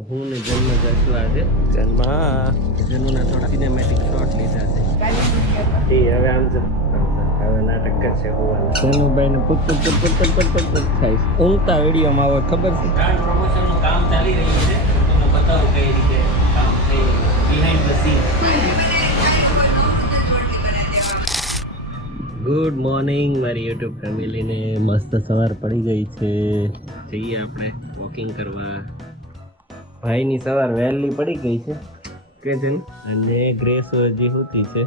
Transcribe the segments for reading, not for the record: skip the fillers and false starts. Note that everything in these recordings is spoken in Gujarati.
હું ને જન્મ જશું આજે જન્મના થોડા સિનેમેટિક શોટ લીધા છે હવે આમ તો હવે નાટક કરશે જનુભાઈ ને પુત થાય ઊંઘતા વિડીયોમાં આવે ખબર છે પ્રમોશન નું કામ ચાલી રહ્યું છે તમને બતાવું કઈ રીતે કામ થઈ behind the scene. Good morning મારી યુટ્યુબ ફેમિલીને. મસ્ત સવાર પડી ગઈ છે. જઈએ આપણે વોકિંગ કરવા. ભાઈની સવાર વહેલી પડી ગઈ છે કે છે અને ગ્રેસ હજી હોતી છે.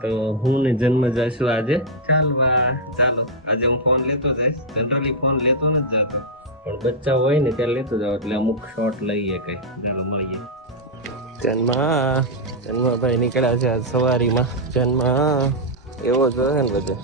તો હું ને જન્મ જશું આજે ચાલવા. ચાલો આજે હું ફોન લેતો જઈશ. જનરલી ફોન લેતો નથી જતો પણ બચ્ચા હોય ને ત્યારે લેતો જાવ એટલે અમુક શોટ લઈએ કઈ. ચાલો મળીએ. જન્મભાઈ નીકળ્યા છે આજ સવારીમાં. જન્મ એવો જોઈએ ને બધે.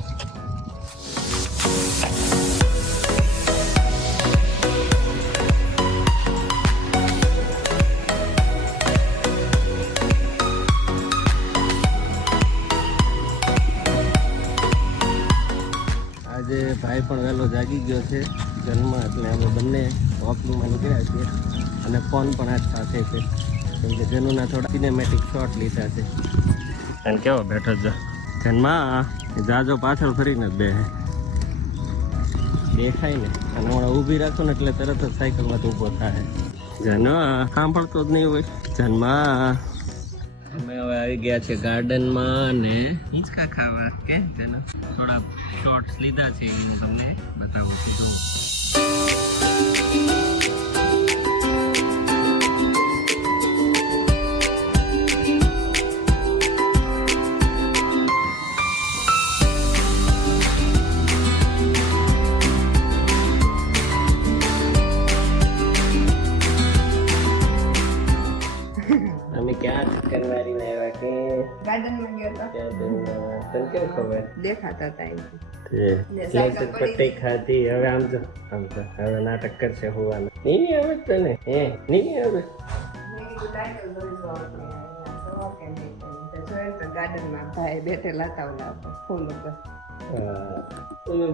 આજે ભાઈ પણ વહેલો જાગી ગયો છે જન્મ એટલે અમે બંને વોકિંગમાં નીકળ્યા છીએ અને ફોન પણ આજ સાથે છે કેમ કે જનુના થોડા સિનેમેટિક શોટ લીધા છે. અને કેવો બેઠો જ જન્મા જાજો પાછળ ફરીને જ દેખાય ને અને હમણાં ઊભી રાખો ને એટલે તરત જ સાયકલમાં ઊભો થાય. જન્મા સાંભળતો જ નહીં હોય. જન્મા અમે હવે આવી ગયા છે ગાર્ડનમાં ને હિંચકા ખાવા. કે તેના થોડા શોર્ટ્સ લીધા છે હું તમને બતાવું છું. અમે ક્યાં ચક્કર મારીને આવ્યા કે ગાર્ડનમાં ગયા હતા. તને કેવું ખબર દેખાતા હતા એમ. પટ્ટી ખાધી. હવે આમ તો હવે નાટક કરશે હોવાનું. નહીં આવે તને હે નહીં આવે. ગાર્ડનમાં ભાઈ બેઠેલા હતા ફૂલ ઉપર.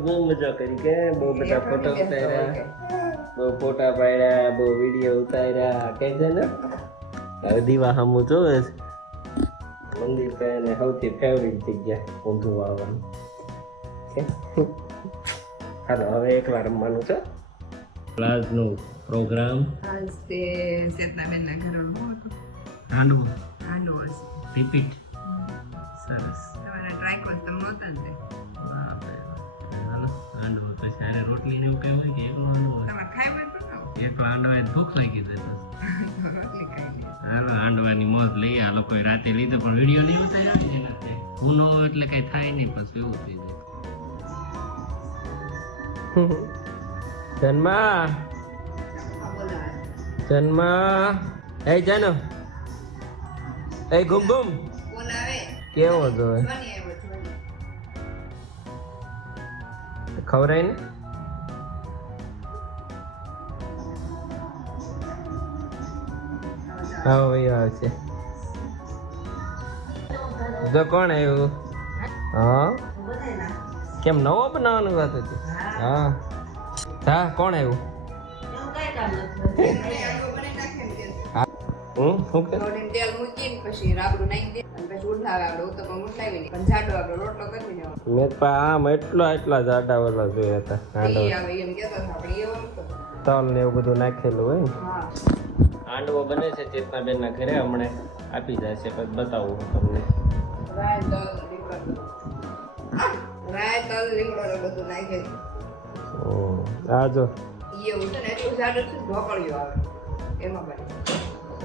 બહુ મજા કરી કે બહુ બધા ફોટો ઉતાર્યા, બહુ ફોટા પાડ્યા, બહુ વિડીયો ઉતાર્યા. કે છે ને હવે દીવા સામું જોવે મંદિર તો એને સૌથી ફેવરિટ જગ્યા ઊંધું આવવાનું. હાલો હવે એકવાર રમવાનું છે. ક્લાસનો પ્રોગ્રામ આજ તે ચેતનાબેનના ઘરનું હતું. હાંડવો હશે. રિપીટ. સરસ. તમારા ટ્રાય તમે નહોતા ને હાલો હાંડવો તો સારે રોટલી ને એવું કઈ હોય કે એકલો હાંડવો? તમારે ખાઈ હોય તો એકલો હાંડવા ભૂખ લાગી જાય. રોટલી ખાઈ લે. હાલો હાંડવાની મોજ લઈએ. આ લોકોએ રાતે લીધો પણ વિડીયો નહીં ઉતાર્યો ને એના. હું ન હોય એટલે કઈ થાય નહીં પછી એવું થઈ જાય. જન્મા જન્મા એ જાનો એ ગુમ ગુમ કોણ આવે? કેવો જોવે જોની આવ્યો જોની. ખવરાય ને. હા ભાઈ આવશે. તો કોણ આવ્યું? હા કેમ નવો બનાવવાની વાત હતી? હા હા કોણ આવ્યું? હું શું કે થોડીને તેલ મૂકીને પછી રાબડું નાખી દે અને પછી ઉઠાવે આપણે ઉત્તપમ ઉઠાવી નહીં પણ જાડો આપણે રોટલો કરી દેવાનો. મેં તો આમ એટલા જાડા ઓલા જોયા હતા. હાંડવો ઈ આવે એમ કહેતો હતો આપણે એવો નતો. તલ ને એવું બધું નાખેલું હોય ને. હા હાંડવો બને છે ચેતનાબેન ના ઘરે. હમણાં આપી જાય છે પછી બતાવું હું તમને. રાય તલ લીમડો બધું નાખે. આ જો ઈ એવું છે ને એટલું જાડું છે ઢોકળિયું આવે એમાં બને.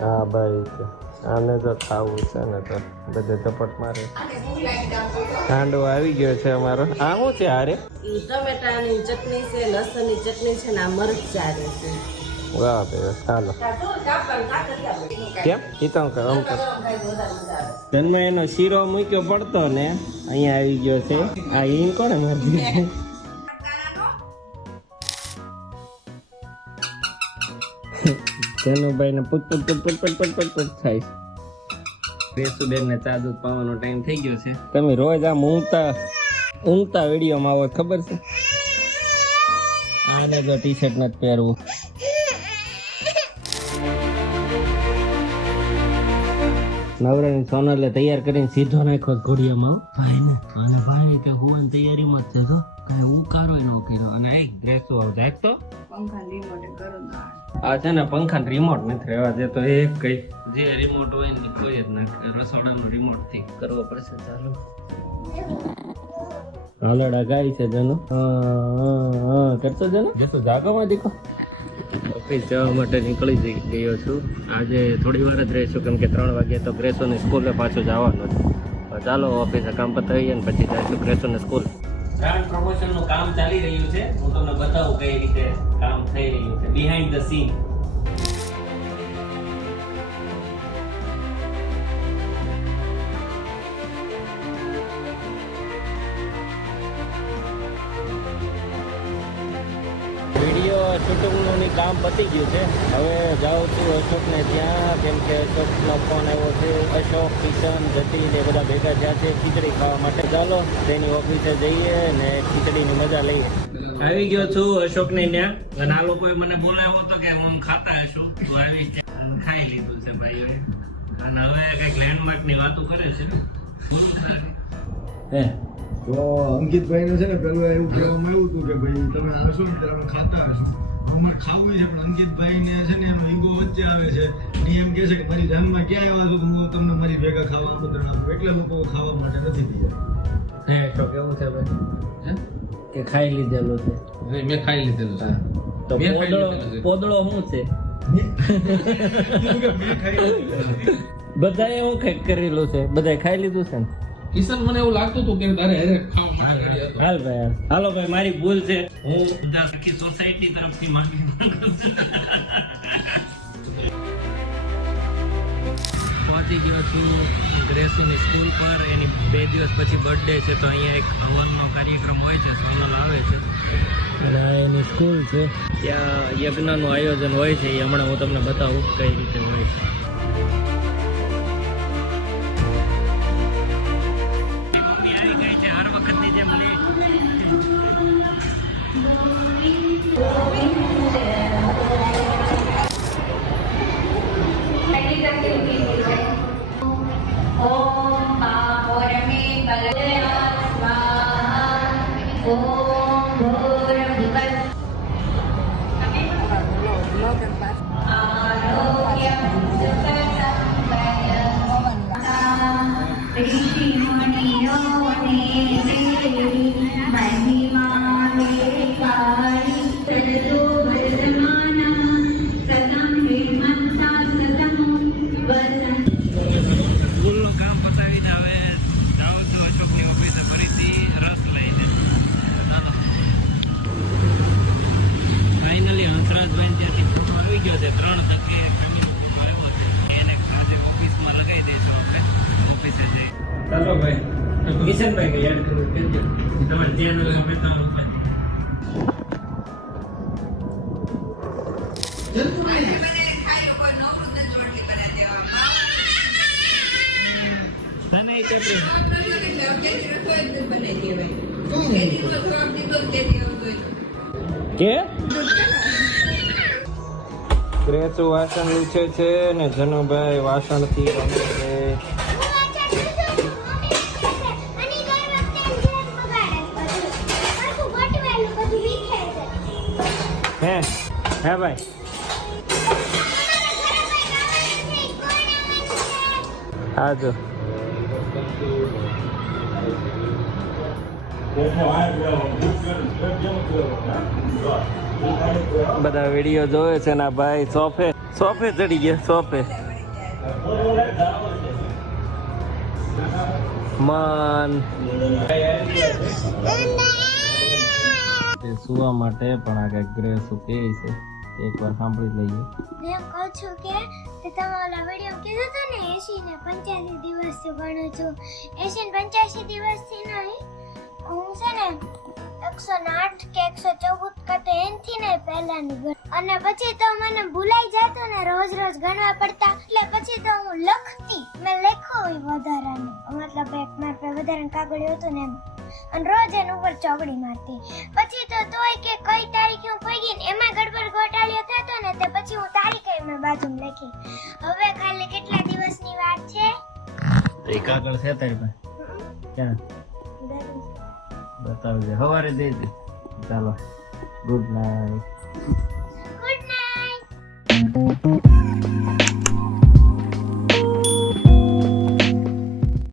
હા ભાઈ છે. આને જો ખાવું છે ને તો બધે ધપટ મારે. હાંડવો આવી ગયો છે અમારો. આ શું છે હારે? ઈ ટમેટાની ચટણી છે, લસણની ચટણી છે ને આ મરચાં છે. વાહ ભાઈ ચાલો. કેમ ઈતો આમ કર. જન્મ એનો શીરો મૂક્યો પડતો ને અહીંયા આવી ગયો છે. આ ઈન કોને મારી દીધું? જનુભાઈ ને પુટ થાય. રેસુબેન ને ચા દૂધ પાવાનો ટાઈમ થઈ ગયો છે. તમે રોજ આમ ઊંઘતા વિડીયોમાં આવો ખબર છે? આને જો ટી શર્ટ નથી પહેરવું. નવરાની સોનલે તૈયાર કરીને સીધો નાખ્યો ઘોડિયામાં ભાઈ ને અને ભાઈ કે હુવાની તૈયારીમાં જ છે તો કાંઈ ઉકારો ન કર્યો અને એક ડ્રેસો જાગતો પંખા રિમોટ કરું ના આ છે ને પંખા રિમોટ નથી રહેવા દે તો એક કઈ જે રિમોટ હોય ને કોઈ જ ના રસોડાનો રિમોટ થી કરવો પડશે ચાલો હાલડા ગાય છે જનો કરતો જનો જે તો જાગવામાં દીકો ઓફિસ જવા માટે નીકળી ગયો છું આજે થોડી વાર જ રહીશું કેમ કે 3 વાગે તો ગ્રેસોની સ્કૂલે પાછું જવાનું છે ચાલો ઓફિસે કામ પતાવીએ ને પછી જઈશું ગ્રેસોની સ્કૂલ બ્રાન્ડ પ્રમોશન નું કામ ચાલી રહ્યું છે હું તમને બતાવું કઈ રીતે કામ થઈ રહ્યું છે બિહાઇન્ડ ધ સીન વિડીયો શૂટિંગનું કામ પતી ગયું છે હવે જાઉં છું અશોકને ત્યાં કેમ કે અશોકનો ફોન આવ્યો છે અશોક કિશન જતીન એ બધા ભેગા થયા છે ખીચડી ખાવા માટે ચાલો તેની ઓફિસે જઈએ ને ખીચડીની મજા લઈએ આવી ગયો છું અશોકને ત્યાં અને આ લોકોએ મને બોલાવ્યો હતો કે હું ખાતા હશું તો આવી ખાઈ લીધું છે ભાઈઓએ અને હવે કંઈક લેન્ડમાર્કની વાતો કરે છે હે તો અંકિતભાઈ છે ને પેલું એવું કહેવામાં આવ્યું હતું કે ભાઈ તમે આવશો ને ત્યારે અમે ખાતા હશું અમારે ખાવું છે પણ અંકિતભાઈ ને છે ને એનો ઈગો વચ્ચે આવે છે એ એમ કહે છે કે મારી જાનમાં ક્યાં આવ્યા છો હું તમને મારી ભેગા ખાવા આમંત્રણ આપું એટલે લોકો ખાવા માટે નથી તૈયાર હે તો કેવું છે ભાઈ કે ખાઈ લીધેલું છે મેં ખાઈ લીધેલું છે તો પોદળો શું છે મેં ખાઈ લીધું. બધાએ એવું કંઈક કરેલું છે બધાએ ખાઈ લીધું છે ને કિશન મને એવું લાગતું હતું કે તારે હારે ખાવા માટે ready હતો. હાલ ભાઈ હાલો ભાઈ મારી ભૂલ છે હું બધા આખી સોસાયટી તરફથી માંગી પહોંચી ગયો છું ગ્રેસીની સ્કૂલ પર એની 2 દિવસ પછી બર્થડે છે તો અહીંયા એક હવનનો કાર્યક્રમ હોય છે સોનલ આવે છે અને એની સ્કૂલ છે ત્યાં યજ્ઞનું આયોજન હોય છે એ હમણાં હું તમને બતાવું કઈ રીતે હોય છે મમ્મી આવી ગઈ છે હર વખતની જેમ લેટ સ્કૂલનું કામ પતાવીને હવે જાઉં છું અશોકની ઓફિસે ફરીથી રસ લઈને ફાઇનલી હંસરાજભાઈ ત્યાંથી ફોટો આવી ગયો છે 3 ટકે ફેમિલી ફોટો આવ્યો છે એને પ્રોજેક્ટ ઓફિસમાં લગાવી દઈશું આપણે ઓફિસે જઈ ચાલો ભાઈ કિશનભાઈ કે યાદ કરું તમારે ચેનલ મેં તમારું કે ગ્રેસુ વાસણ લૂછે છે ને જનુભાઈ વાસણથી રમે છે હે હે ભાઈ હા જો બધા વિડીયો જોવે છે ના ભાઈ સોફે ચડી ગયા સોફે મન સુવા માટે પણ આ કઈક ગ્રેસ કે છે એકવાર સાંભળી લઈએ મેં કહું છું કે તમારા વિડીયો કીધું હતું ને 80 ને 85 દિવસથી ભણું છું 80 ને 85 દિવસથી નહીં હું છે ને 108 કે 114 કાતો એનથી નહીં પહેલાની અને પછી તો મને ભૂલાઈ જતો ને રોજ ગણવા પડતા એટલે પછી તો હું લખતી મેં લખ્યું વધારાનું મતલબ એક મારા પાસે વધારાનું કાગળિયું હતું ને એમ અને રોજ એની ઉપર ચોકડી મારતી. પછી તો તોય કે કઈ તારીખે હું પગી ને એમાં ગડબડ ગોટાળ્યો થતો ને તે પછી હું તારીખે મેં બાજુમાં લખી. હવે ખાલી કેટલા દિવસની વાત છે? એ કાગળ છે તારી પાસે? ક્યાં બતાવજે, સવારે દઈ દે. ચાલો, ગુડ નાઇટ. Good night.